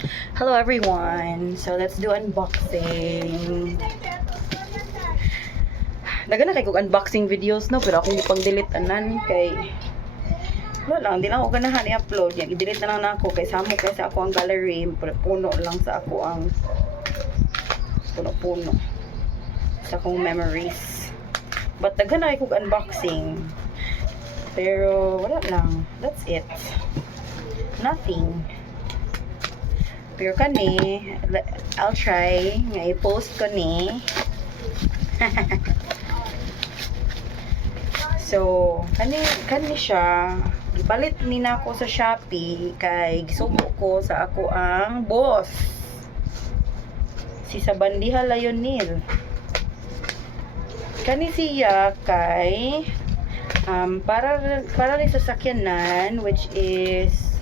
Hello everyone. So let's do unboxing. Nagana kay kog unboxing videos no, pero ako hindi pang delete anan kay wala lang, di lang ako ganahan i-upload yan. I-delete na lang nako kay samo kay sa ako ang gallery, puno lang sa ako ang puno sa akong memories. But nagana kay kog unboxing. Pero wala lang. That's it. Nothing. Pero kani, I'll try nga i-post ko ni. So, kani siya. Gipalit ni na ako sa Shopee kay gisubo ko sa ako ang boss. Si Sabandiha Lionel. Kani siya kay para rin sa sakyanan, which is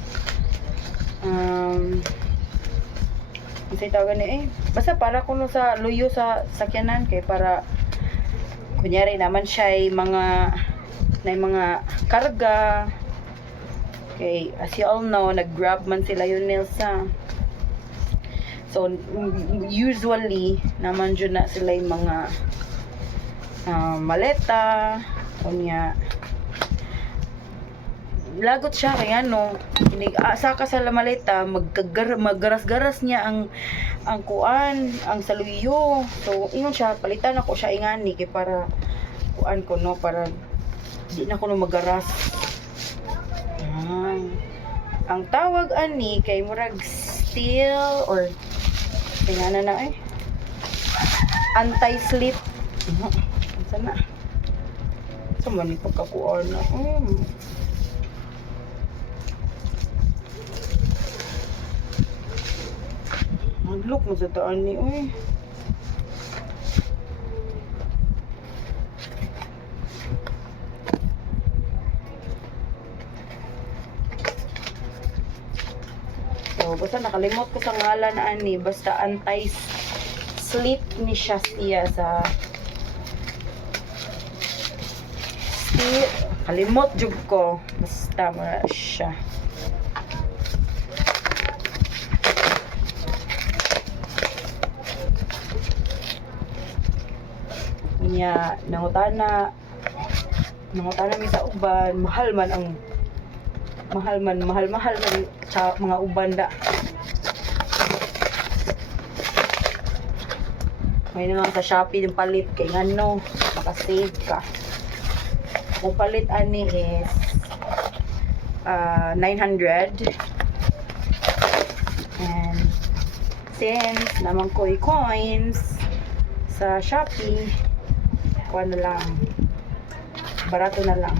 kasi tawag ni basta para kuno sa luyo sa sakyanan kay para kunyari naman siya ay mga karga kay as you all know nag-grab man sila yun Nilsa. So usually naman dyan na sila yung mga maleta kunya lagot siya kaya no asa ka sa maleta maggaras-garas niya ang kuan ang saluyo. So ingon siya palitan ako siya ingani kay para kuan ko no para di na ko no magaras. Ang tawag ani kay murag steel or tingana na anti-slip. Sana sa man ni pagkakuan na Look mo sa taan ni, uy. So, basta nakalimot ko sa ngalan na ani. Basta anti-slip ni siya sa steel. Kalimot jug ko. Basta mo na siya. Niya nangutana mi sa uban mahal man sa mga uban da may na lang sa Shopee yung palit kay ngano makasave ka. Kung palit ani is 900 and since naman ko coins sa Shopee kuan na lang barato na lang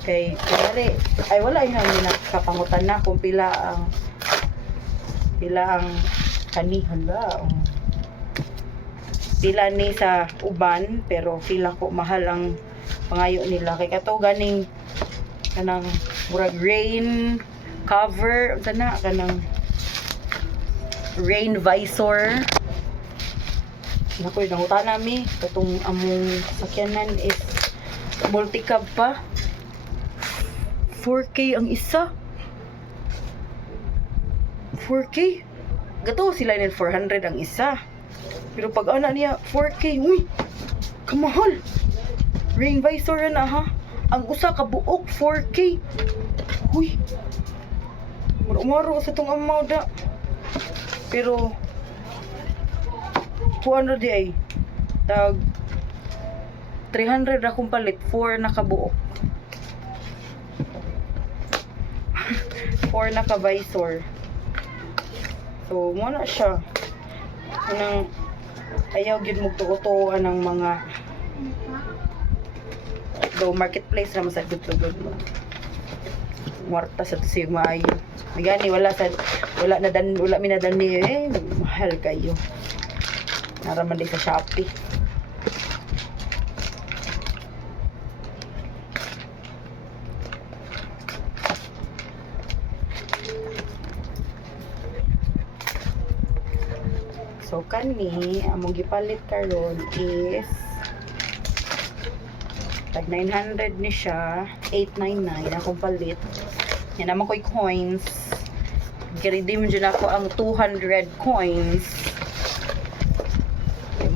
kay kunwari ay wala yun ang nakapangutan na kung pila ang kanihan ba pila ni sa uban pero pila ko mahal ang pangayo nila kay kato ganing kanang murag rain cover kana kanang rain visor. Nakoy nangutan nami katong among sakyanan is multi-cab pa 4K ang isa 4K gato sila nil 400 ang isa pero pag ana niya 4K uy kamahal rain visor na ha ang usa ka buok 4K uy maro sa tong amount da pero 200 di ay tag 300 akong palit 4 nakabuok 4 naka-visor so muna siya anang ayaw gyud mo tuo-tuoan ng mga go marketplace na masagod-tugod mo muarta sa tusig maayo gani wala minadan ni mahal kayo naraman din sa Shopee. So kani among gipalit karon is tag 900 ni siya 899 akong palit yan naman ko'y coins Giredeem dyan ako ang 200 coins.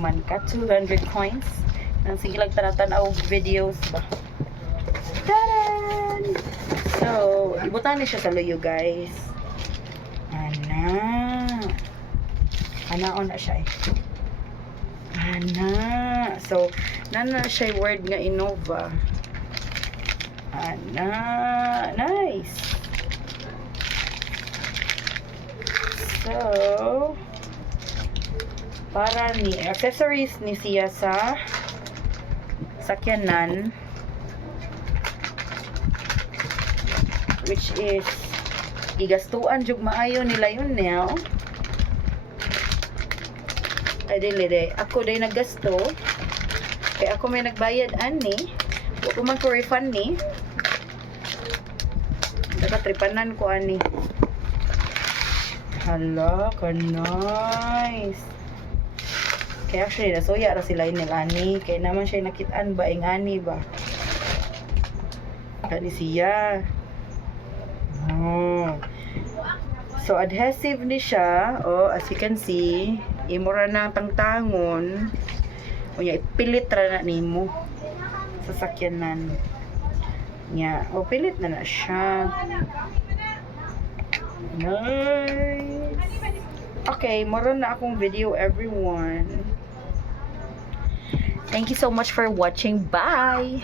Man ka, 200 coins. Nang sige lang tanatan-aw videos ba. Taran! So, ibutan niya siya sa luyo, guys. Anaon na siya eh. So, nana siya word nga Innova. Nice. So, para ni accessories ni siya sa sakyanan, which is igastuan jug maayo nila yun now. Ay dili ako day naggasto kaya ako may nagbayad ani wa ko man ko refund ni nakatripanan ko ani. Hala ka nice. Kaya actually nasuya ra sila inil ani kaya naman siya nakitaan ba ing ani ba kani siya. So adhesive ni siya, as you can see, imura na tangtangon. Unya ipilit ra na nimo sa sakyanan. Nya, pilit na siya. Nice. Okay, mura na akong video everyone. Thank you so much for watching. Bye.